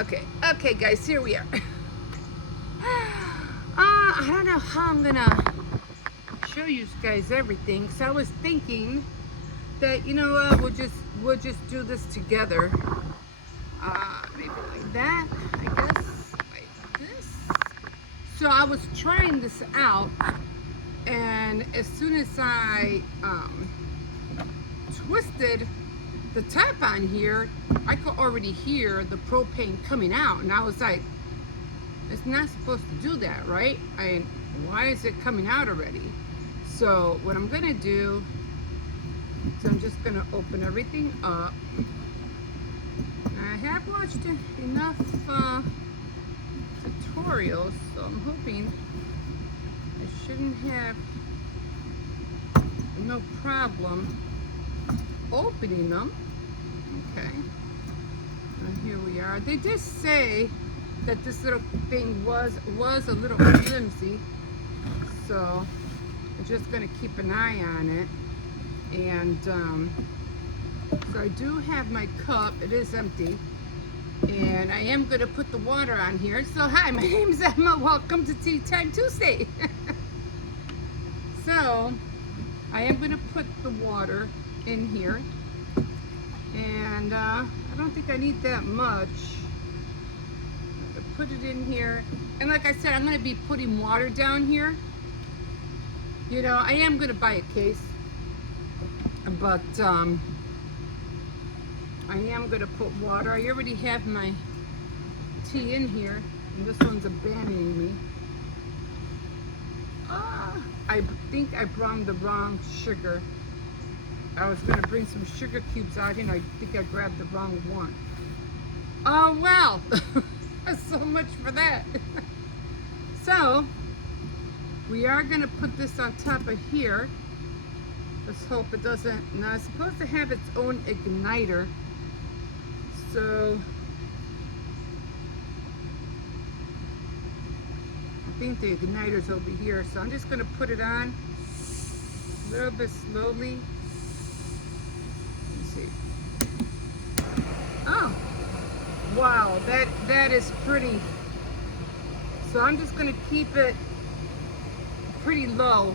Okay, guys, here we are. I don't know how I'm gonna show you guys everything. So I was thinking that we'll just do this together. Maybe like that, I guess, like this. So I was trying this out, and as soon as I twisted the top on here, I could already hear the propane coming out, and I was like, it's not supposed to do that, right? Why is it coming out already? So what I'm gonna do is I'm just gonna open everything up. I have watched enough tutorials, so I'm hoping I shouldn't have no problem opening them. Okay, and here we are. They did say that this little thing was a little flimsy, so I'm just gonna keep an eye on it. And so I do have my cup. It is empty, and I am gonna put the water on here. So hi, my name is Emma. Welcome to Tea Time Tuesday. So I am gonna put the water in here, and I don't think I need that much. I'm gonna put it in here, and like I said, I'm gonna be putting water down here. You know, I am gonna buy a case, but I am gonna put water. I already have my tea in here, and this one's abandoning me. I think I brought the wrong sugar. I was gonna bring some sugar cubes out here, and I think I grabbed the wrong one. Oh well, so much for that. So we are gonna put this on top of here. Let's hope it doesn't. Now it's supposed to have its own igniter, so I think the igniter's over here. So I'm just gonna put it on a little bit slowly. Let's see. Oh, wow, that is pretty. So I'm just gonna keep it pretty low.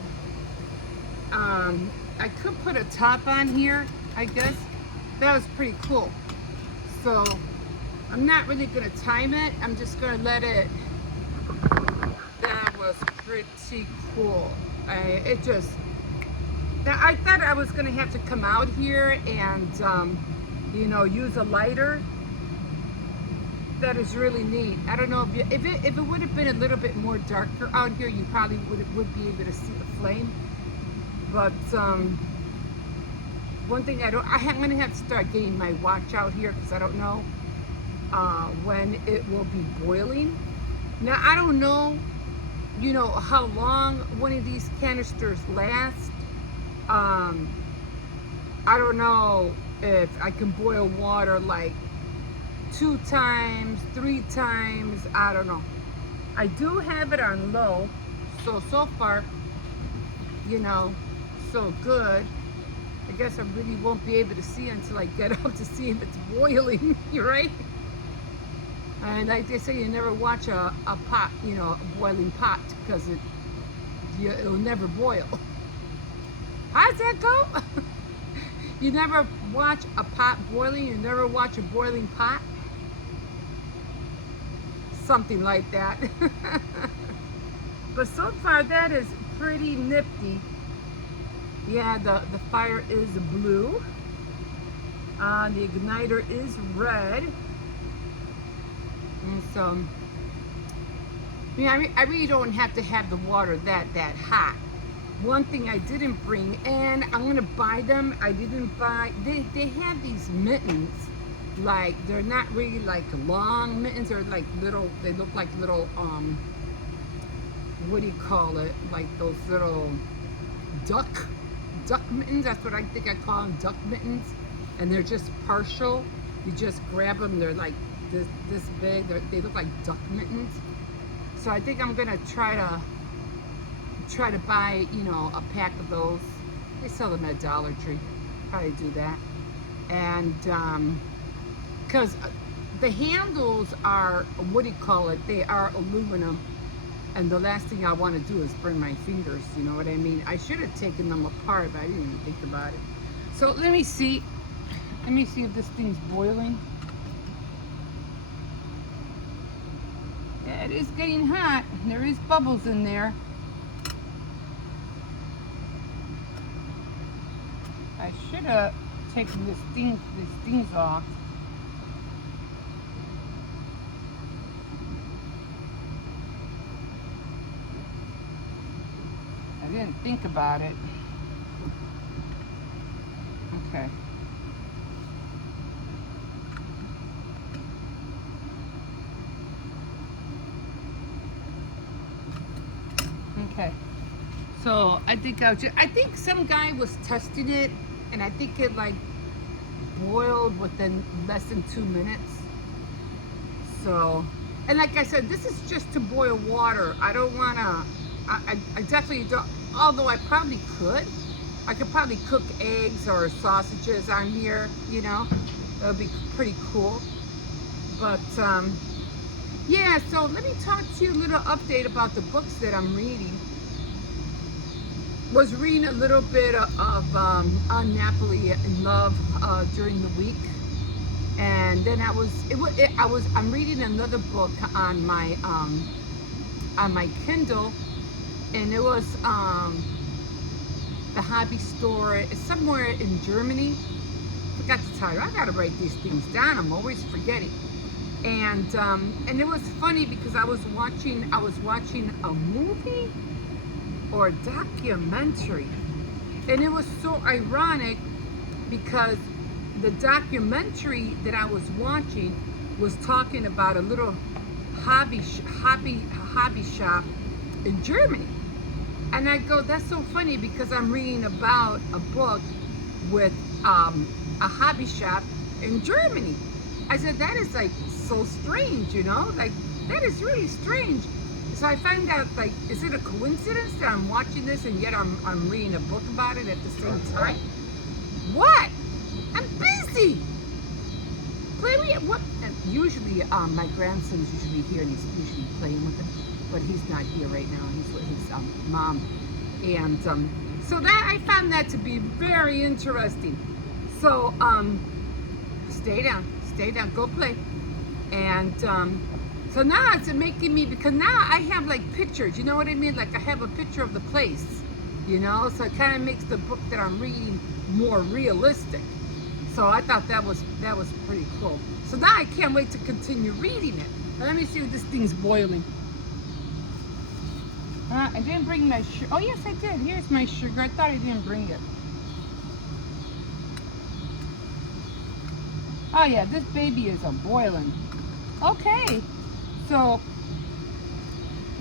I could put a top on here, I guess. That was pretty cool. So I'm not really gonna time it. I'm just gonna let it. That was pretty cool. I thought I was gonna have to come out here and use a lighter. That is really neat. I don't know if it would have been a little bit more darker out here, you probably would be able to see the flame. But one thing I'm gonna have to start getting my watch out here, because I don't know when it will be boiling. Now I don't know, how long one of these canisters last. I don't know if I can boil water like 2 times, 3 times, I don't know. I do have it on low, so far, so good. I guess I really won't be able to see until I get up to see if it's boiling, right? And like they say, you never watch a pot, a boiling pot, because it'll never boil. How's that go? You never watch a pot boiling, you never watch a boiling pot? Something like that. But so far that is pretty nifty. Yeah, the fire is blue. The igniter is red. And so, I really don't have to have the water that hot. One thing I didn't bring, and I'm gonna buy them. I didn't buy. They have these mittens. Like, they're not really like long mittens. They're like little. They look like little what do you call it? Like those little duck mittens. That's what I think I call them, duck mittens. And they're just partial. You just grab them. They're like this big. They look like duck mittens. So I think I'm gonna try to buy, a pack of those. They sell them at Dollar Tree. Probably do that. And because the handles are, what do you call it? They are aluminum. And the last thing I want to do is burn my fingers, you know what I mean? I should have taken them apart, but I didn't even think about it. So let me see. Let me see if this thing's boiling. Yeah, it is getting hot. There is bubbles in there. I should have taken these things off. I didn't think about it. Okay. Okay. So I think I think some guy was testing it, and I think it like boiled within less than 2 minutes. So, and like I said, this is just to boil water. I don't wanna. I definitely don't. Although I probably could. I could probably cook eggs or sausages on here. You know, that would be pretty cool. But yeah. So let me talk to you a little update about the books that I'm reading. Was reading a little bit of on Napoli in Love during the week, and then I'm reading another book on my Kindle, and it was the hobby store. It's somewhere in Germany. Forgot the title. I gotta write these things down. I'm always forgetting. And it was funny because I was watching a movie or a documentary, and it was so ironic because the documentary that I was watching was talking about a little hobby shop in Germany, and I go, that's so funny because I'm reading about a book with a hobby shop in Germany. I said, that is like so strange, you know, like that is really strange. So I found out, like, is it a coincidence that I'm watching this and yet I'm reading a book about it at the same time? What? I'm busy. Play me what? And usually, my grandson's usually here and he's usually playing with it, but he's not here right now. He's with his mom, and so that I found that to be very interesting. So stay down, go play, and so now it's making me, because now I have like pictures, you know what I mean? Like I have a picture of the place, you know? So it kind of makes the book that I'm reading more realistic. So I thought that was pretty cool. So now I can't wait to continue reading it. Let me see if this thing's boiling. I didn't bring my sugar. Oh yes, I did. Here's my sugar. I thought I didn't bring it. Oh yeah, this baby is a boiling. Okay. So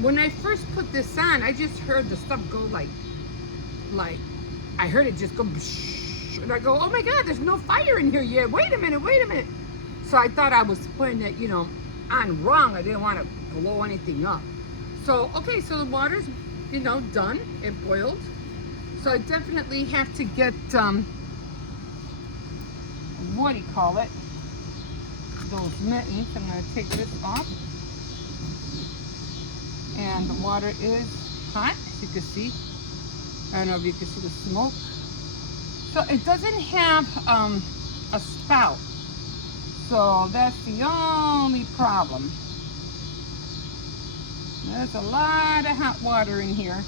when I first put this on, I just heard the stuff go like I heard it just go, and I go, oh my God, there's no fire in here yet. Wait a minute. So I thought I was putting it, you know, on wrong. I didn't want to blow anything up. So okay, so the water's, you know, done. It boiled. So I definitely have to get what do you call it? Those mittens. I'm going to take this off. And the water is hot, as you can see. I don't know if you can see the smoke. So it doesn't have a spout. So that's the only problem. There's a lot of hot water in here.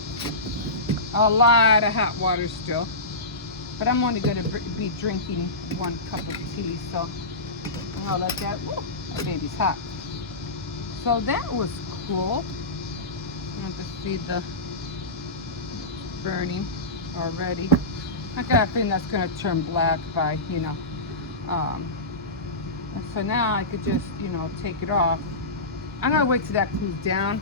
A lot of hot water still. But I'm only going to be drinking 1 cup of tea. So I'll let that, whoa, that baby's hot. So that was cool. You can see the burning already. I got a thing that's going to turn black by, you know. So now I could just, you know, take it off. I'm going to wait till that cools down.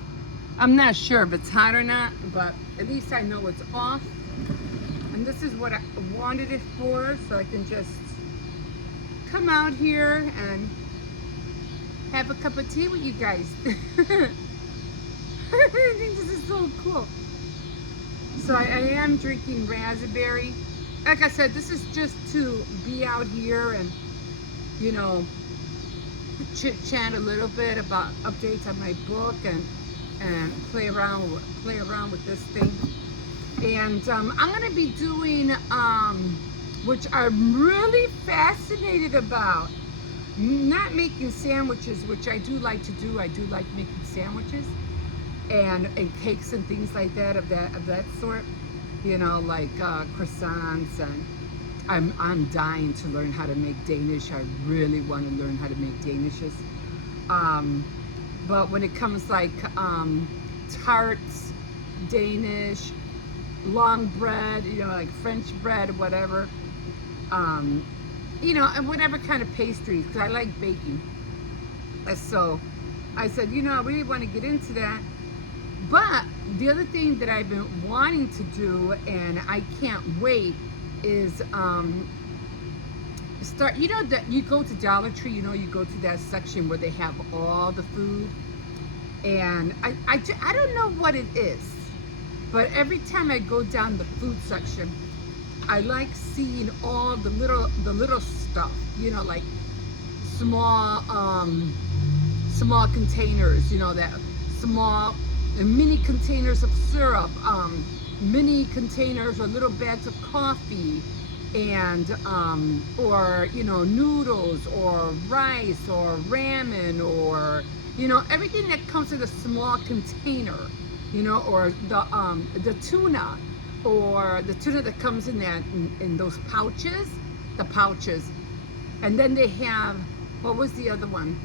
I'm not sure if it's hot or not, but at least I know it's off. And this is what I wanted it for, so I can just come out here and have a cup of tea with you guys. I think this is so cool. So I am drinking raspberry. Like I said, this is just to be out here and, you know, chit chat a little bit about updates on my book and play around with this thing. And I'm gonna be doing which I'm really fascinated about. Not making sandwiches, which I do like to do. I do like making sandwiches and cakes and things like that of that sort. You know, like croissants, and I'm dying to learn how to make Danish. I really want to learn how to make Danishes. But when it comes like tarts, Danish, long bread, you know, like French bread, whatever, you know, and whatever kind of pastries, because I like baking. And so I said, you know, I really want to get into that. But the other thing that I've been wanting to do, and I can't wait, is start, you know, that you go to Dollar Tree, you know, you go to that section where they have all the food. And I don't know what it is, but every time I go down the food section, I like seeing all the little stuff, you know, like small small containers, you know, that small mini containers of syrup, mini containers or little bags of coffee, and or, you know, noodles or rice or ramen, or, you know, everything that comes in a small container, you know, or the tuna, or the tuna that comes in that in those pouches, the pouches. And then they have, what was the other one?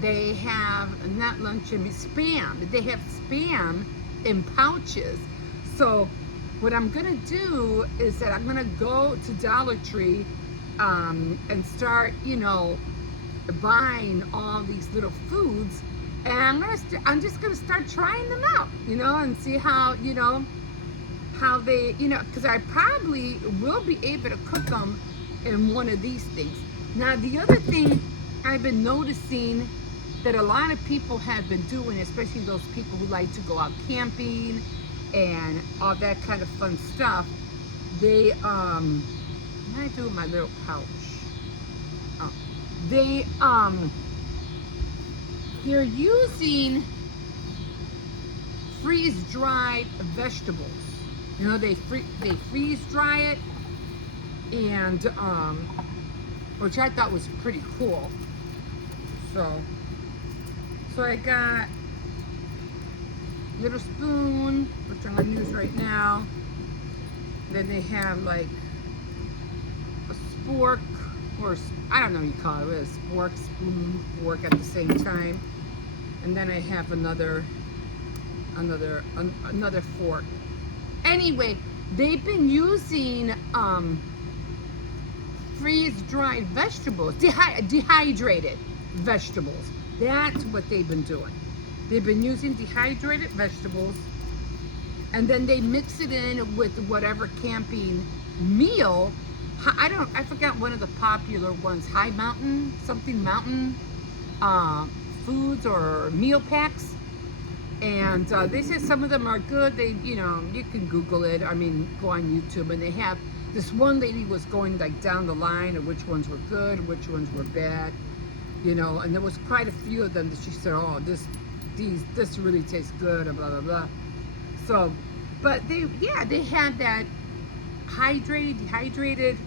They have not luncheon meat, spam. They have spam in pouches. So what I'm gonna do is that I'm gonna go to Dollar Tree and start, you know, buying all these little foods, and I'm just gonna start trying them out, you know, and see how, you know, how they, you know, because I probably will be able to cook them in one of these things. Now, the other thing I've been noticing that a lot of people have been doing, especially those people who like to go out camping and all that kind of fun stuff, they what did I do with my little pouch? Oh, they're using freeze-dried vegetables. You know, they freeze dry it, and which I thought was pretty cool. So I got little spoon, which I'm gonna use right now. Then they have like a spork, or I don't know what you call it, a spork, spoon, fork at the same time. And then I have another fork. Anyway, they've been using freeze-dried vegetables, dehydrated vegetables. That's what they've been doing. They've been using dehydrated vegetables, and then they mix it in with whatever camping meal. I forgot one of the popular ones, High Mountain, something mountain foods or meal packs. And they said some of them are good. They, you know, you can Google it. I mean, go on YouTube, and they have, this one lady was going like down the line of which ones were good, which ones were bad, you know, and there was quite a few of them that she said, oh, this really tastes good, or blah, blah, blah. So, but they had that dehydrated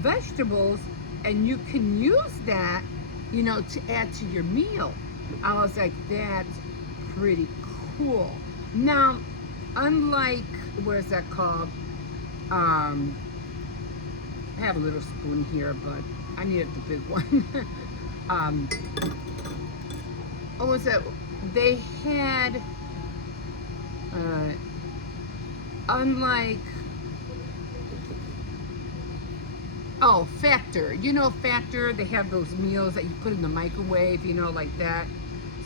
vegetables, and you can use that, you know, to add to your meal. I was like, that's pretty cool. Now, unlike, what is that called? I have a little spoon here, but I needed the big one. What was that? They had, unlike, oh, Factor. You know Factor? They have those meals that you put in the microwave, you know, like that.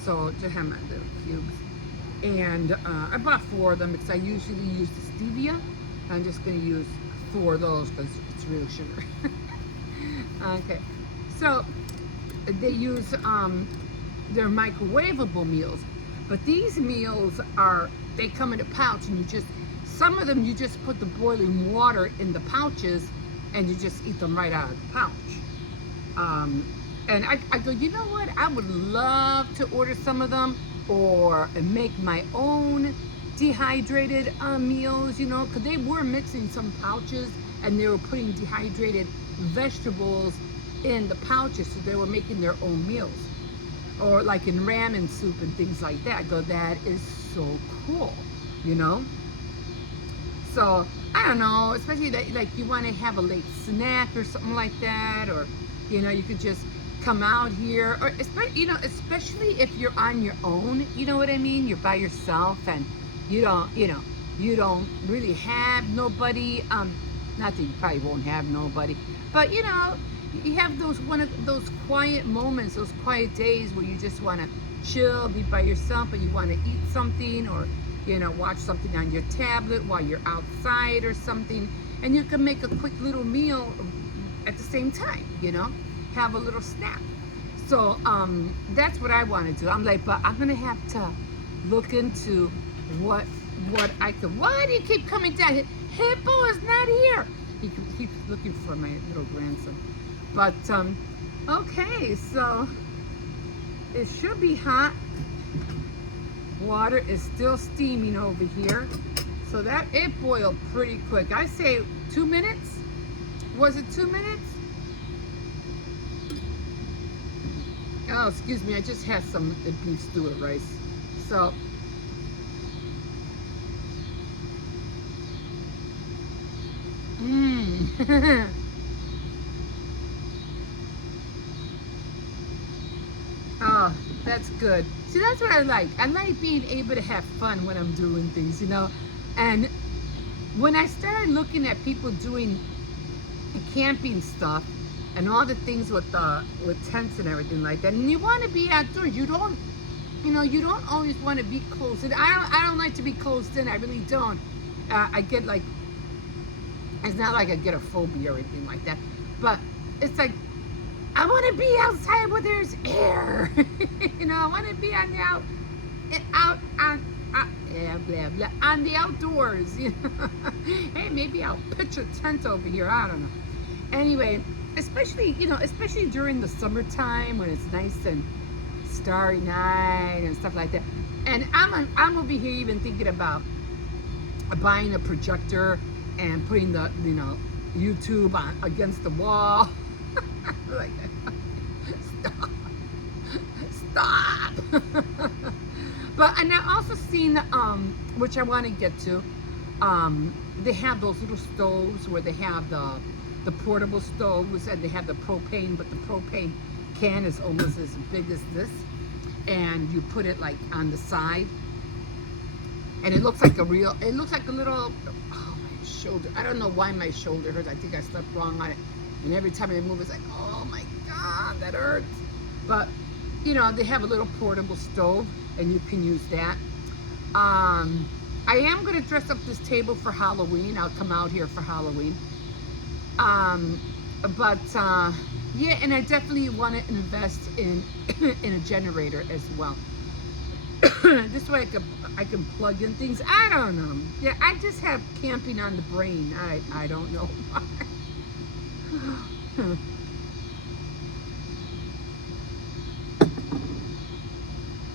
So just have my little cubes. And I bought 4 of them because I usually use the stevia. I'm just going to use 4 of those because it's real sugar. Okay. So they use they're microwavable meals. But these meals they come in a pouch, and some of them you just put the boiling water in the pouches, and you just eat them right out of the pouch. And I go, you know what? I would love to order some of them or make my own dehydrated meals, you know, because they were mixing some pouches and they were putting dehydrated vegetables in the pouches, so they were making their own meals. Or like in ramen soup and things like that. I go, that is so cool, you know? So I don't know, especially that, like you want to have a late snack or something like that, or you know, you could just come out here, or especially, you know, especially if you're on your own, you know what I mean? You're by yourself and you don't, you know, you don't really have nobody. Not that you probably won't have nobody, but you know, you have those one of those quiet moments, those quiet days where you just want to chill, be by yourself, and you want to eat something or you know, watch something on your tablet while you're outside or something, and you can make a quick little meal at the same time, you know, have a little snack. So that's what I want to do. I'm like, but I'm gonna have to look into what I could. Why do you keep coming down? Hippo is not here. He keeps looking for my little grandson. But okay, so it should be hot. Water is still steaming over here. So that it boiled pretty quick. I say 2 minutes. Was it 2 minutes? Oh, excuse me. I just had some beef stew with rice. So Oh, that's good. See, that's what I like. I like being able to have fun when I'm doing things, you know. And when I started looking at people doing camping stuff and all the things with tents and everything like that, and you want to be outdoors, you don't, you know, you don't always want to be closed in. I don't like to be closed in. I really don't. I get like, it's not like I get a phobia or anything like that, but it's like I want to be outside where there's air. You know, I want to be on the yeah, blah, blah, on the outdoors. You know? Hey, maybe I'll pitch a tent over here. I don't know. Anyway, especially, you know, especially during the summertime when it's nice and starry night and stuff like that. And I'm over here even thinking about buying a projector and putting the, you know, YouTube on against the wall. Like, stop. But and I also seen which I want to get to, they have those little stoves where they have the portable stoves and they have the propane, but the propane can is almost as big as this, and you put it like on the side and it looks like a real, it looks like a little, oh, my shoulder, I don't know why my shoulder hurts. I think I slept wrong on it. And every time I move, it's like, oh my God, that hurts. But, you know, they have a little portable stove, and you can use that. I am going to dress up this table for Halloween. I'll come out here for Halloween. But yeah, and I definitely want to invest in in a generator as well. This way I can plug in things. I don't know. Yeah, I just have camping on the brain. I don't know why.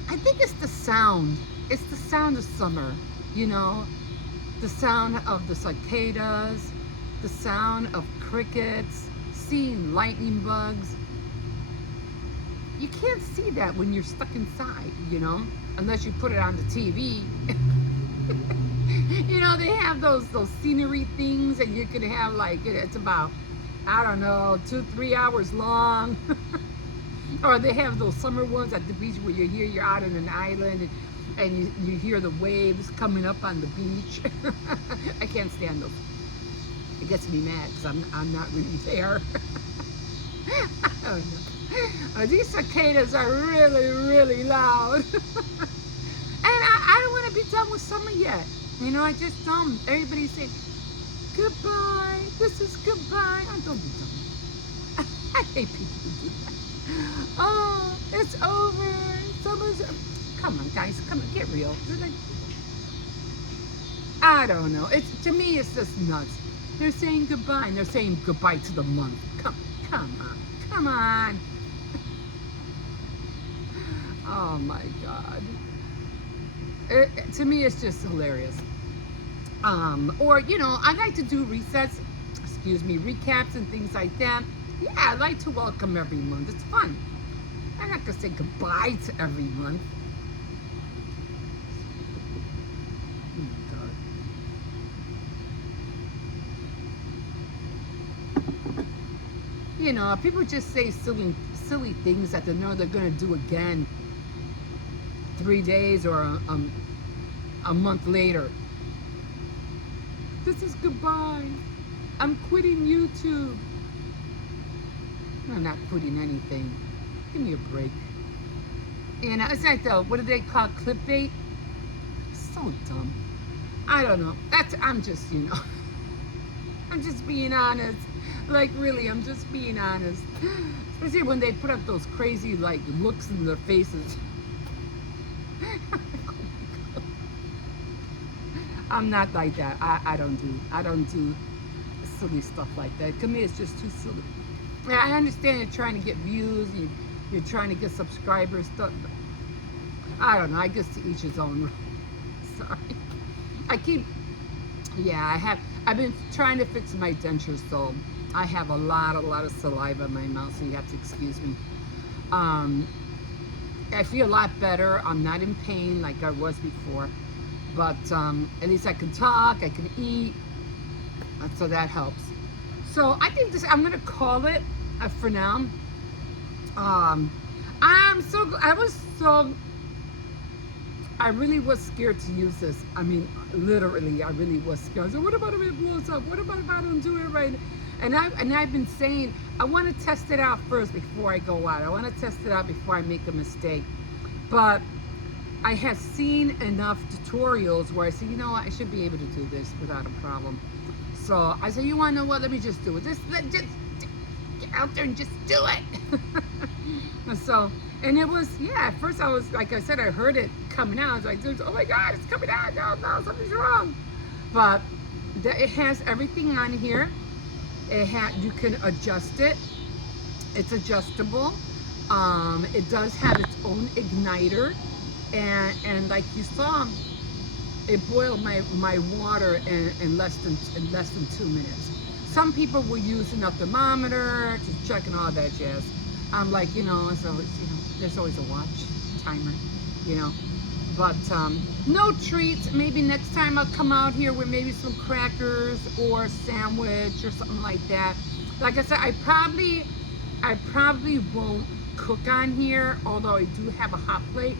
I think it's the sound. It's the sound of summer, you know, the sound of the cicadas, the sound of crickets, seeing lightning bugs. You can't see that when you're stuck inside, you know, unless you put it on the TV. You know, they have those scenery things, and you can have like, it's about, I don't know, 2-3 hours long. Or they have those summer ones at the beach where you're out on an island, and you hear the waves coming up on the beach. I can't stand those. It gets me mad because I'm not really there. I don't know. These cicadas are really, really loud. And I don't want to be done with summer yet. You know, I just don't. Everybody say, goodbye, this is goodbye. I don't be done. I hate people who do that. Oh, it's over. Summer's, come on, guys, come on, get real. I don't know. It's, to me, it's just nuts. They're saying goodbye, and they're saying goodbye to the month. Come on, come on. Oh my God. To me, it's just hilarious. Or, I like to do recaps and things like that. Yeah, I like to welcome every month. It's fun. I'm not going to say goodbye to every month. Oh, God. People just say silly things that they know they're going to do again 3 days or a month later. This is goodbye. I'm quitting YouTube. I'm not quitting anything. Give me a break. And it's like what do they call clickbait? So dumb. I don't know. I'm just, I'm just being honest. Like, really, I'm just being honest. Especially when they put up those crazy, like, looks in their faces. I'm not like that. I don't do silly stuff like that. To me, it's just too silly. I understand you're trying to get views, you're trying to get subscribers, stuff. I don't know. I guess to each his own. Sorry. I've been trying to fix my dentures, so I have a lot of saliva in my mouth, so you have to excuse me. I feel a lot better. I'm not in pain like I was before, but at least I can talk, I can eat, so that helps. So I think I'm gonna call it for now. I really was scared to use this. I mean, literally, I really was scared. So what about if it blows up? What about if I don't do it right? And I've been saying I want to test it out first before I go out. I want to test it out before I make a mistake. But I have seen enough tutorials where I say, you know what, I should be able to do this without a problem. So I said, you want to know what? Let me just do it. Just get out there and just do it. So, and it was, at first I was, like I said, I heard it coming out. I was like, oh my God, it's coming out. No, something's wrong. But it has everything on here. You can adjust it. It's adjustable. It does have its own igniter. And like you saw, it boiled my water in less than 2 minutes. Some people will use a thermometer to check and all that jazz. I'm like, it's always, there's always a watch timer, But no treats. Maybe next time I'll come out here with maybe some crackers or a sandwich or something like that. Like I said, I probably won't cook on here, although I do have a hot plate.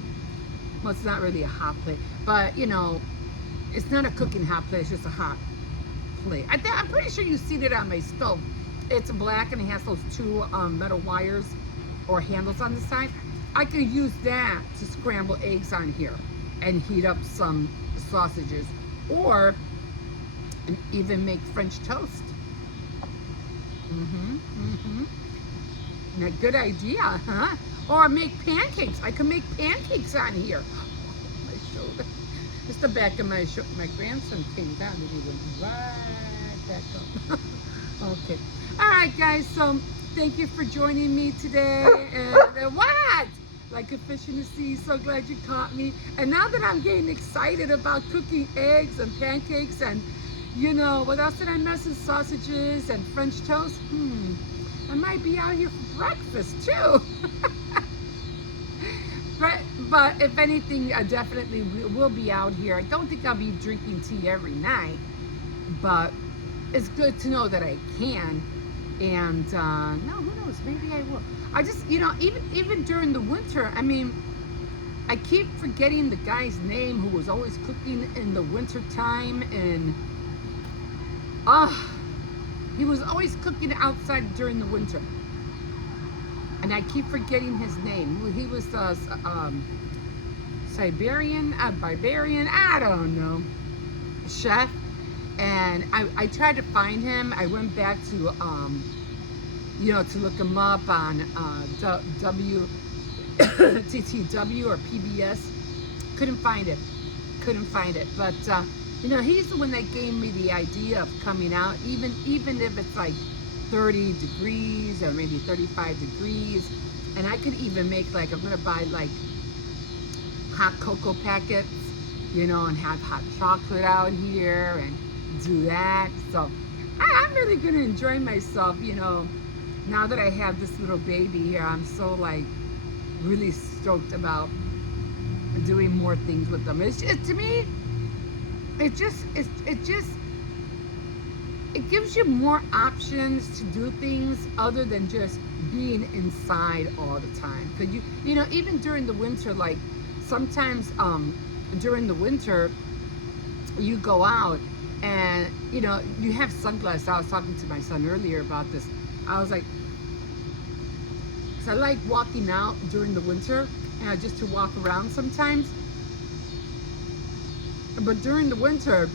Well, it's not really a hot plate, but it's not a cooking hot plate. It's just a hot plate. I'm pretty sure you see it on my stove. It's black and it has those two metal wires or handles on the side. I could use that to scramble eggs on here and heat up some sausages, or even make French toast. A good idea, huh? Or make pancakes. I can make pancakes on here. My shoulder. It's the back of my shoulder. My grandson came down and he went right back up. Okay. All right, guys. So thank you for joining me today. And what? Like a fish in the sea. So glad you caught me. And now that I'm getting excited about cooking eggs and pancakes and, what else did I mention? Sausages and French toast. I might be out here for breakfast too. But if anything, I definitely will be out here. I don't think I'll be drinking tea every night, but it's good to know that I can. And no, who knows? Maybe I will. I just, even during the winter, I mean, I keep forgetting the guy's name who was always cooking in the winter time, and he was always cooking outside during the winter. And I keep forgetting his name. He was barbarian, I don't know, chef. And I tried to find him. I went back to, to look him up on TTW or PBS. Couldn't find it. But, he's the one that gave me the idea of coming out, even if it's like 30 degrees or maybe 35 degrees. And I could even make I'm going to buy hot cocoa packets, you know, and have hot chocolate out here and do that. So I'm really gonna enjoy myself, you know, now that I have this little baby here. I'm so like really stoked about doing more things with them. It's just, to me, it gives you more options to do things other than just being inside all the time. Because you know, even during the winter, like sometimes during the winter you go out and you know you have sunglasses. I was talking to my son earlier about this. I was like, so I like walking out during the winter and just to walk around sometimes. But during the winter,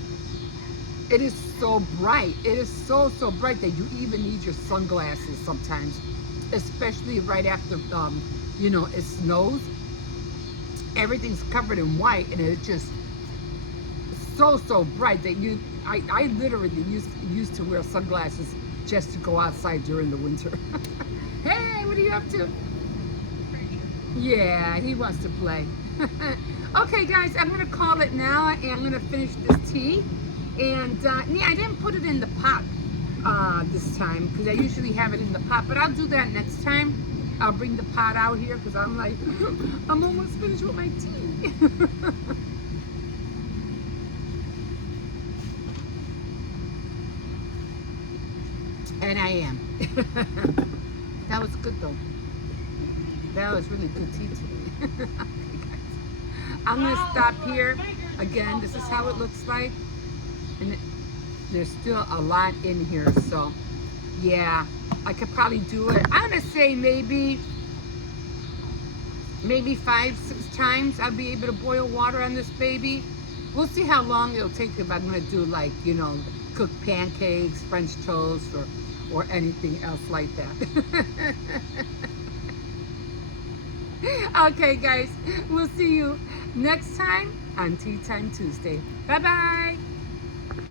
it is so bright. It is so bright that you even need your sunglasses sometimes, especially right after you know, it snows. Everything's covered in white, and it's just so bright that I literally used to wear sunglasses just to go outside during the winter. Hey, what are you up to? Yeah, he wants to play. Okay, guys, I'm gonna call it now, and I'm gonna finish this tea. And yeah, I didn't put it in the pot this time because I usually have it in the pot, but I'll do that next time. I'll bring the pot out here because I'm like, I'm almost finished with my tea. And I am. That was good though. That was really good tea today. I'm gonna stop here. Again, this is how it looks like. And there's still a lot in here, so yeah, I could probably do it. I'm gonna say maybe 5-6 times I'll be able to boil water on this baby. We'll see how long it'll take if I'm gonna do, like, you know, cook pancakes, French toast, or anything else like that. Okay, guys, we'll see you next time on Tea Time Tuesday. Bye bye.